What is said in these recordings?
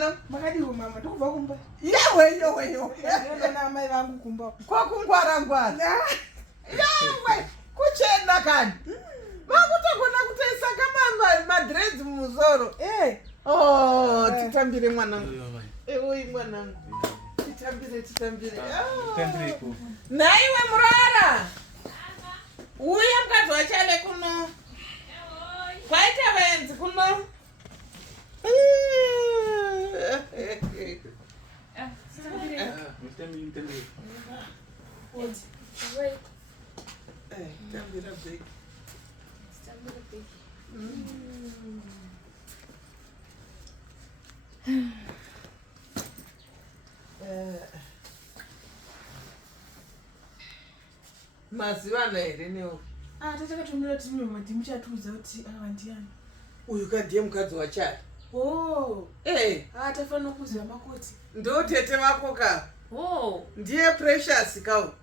mwana? Makadiwo mama tokuva kumba. Yawe. Na mai vangu kumba. Kwakungwara-ngwara. Yawe, kuchena kani. Makutogona kutoisa kama madreads muzoro. Oh, titambire mwanangu. Oi mwanangu. Titambire. Titambire. Naiwe murara. Uya mkazi wachale kuno. Kwaita venzi kuno. Titambire. Wait. Tambira big. Tambira big. Maziva here newo. Tatakatumira kuti mimi mati muchatuudza kuti ndiani. Uyu kadhiye mukadzi wachari. Tafanira kuziva makoti. Ndo tete wako ka. Ndiye Precious kawo.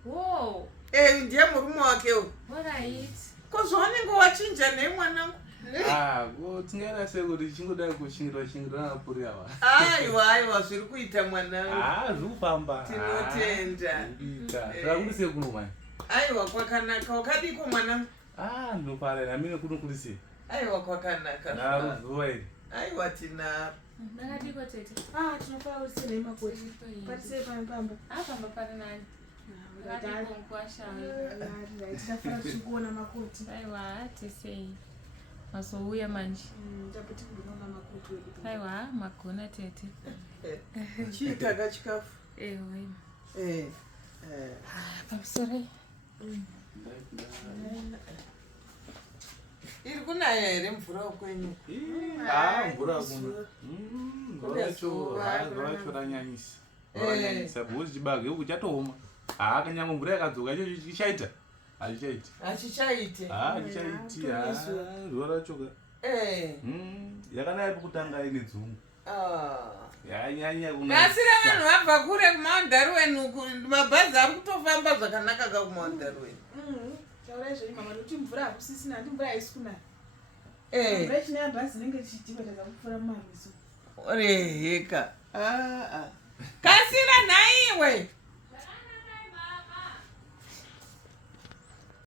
Ndiye murume wakewo. Alright. Kozvaonenge wachinja nei mwanangu? Tingada sekuti chingoda kuchingira napuri ava. Aiwa zviri kuita mwanangu. Zviri kufamba. Tinotenda. Zvakurise kuno mai. Aiwa kwakanaka. Wakadiko mwanangu? Ndinofarira mine kunokurise. Aiwa kwakanaka. Naruzuva iri. Aiwa tinaro. Nakadiko tete. Tinofara kuti sei makoti. Patisei pamba. Pamba pane nani. Nakadiko mkwasha. Tinofara kuona makoti. Aiwa tesei. Masouya manje. Tapoti kuona makoti wedu. Aiwa magona tete. Chitaka chikafu. Pamusoro. Iri kunaya here mvura kwenyu? Mvura kuno. Mvura ranyanyisa. Ranyanyisa bhozi chibage uku chatooma. Kanyangwe mvura yakadzoka icho chichaita. Hachichaiti. Hachichaiti. Zuva rachoka. Yakanaya pekutanga ine dzungu. Yanyanya kuna. Kasira vanhu vabva kure kuMount Darwin uku mabhazi ari kutofamba zvakanaka ka kuMount Darwin. Taurai zviri mama kuti mvura hakusisina handi mvura haisi kunaya. Mvura ichinaya bhazi rinenge richidiwa takakupfuura mumarwizi. Heka. Kasira nhaiwe.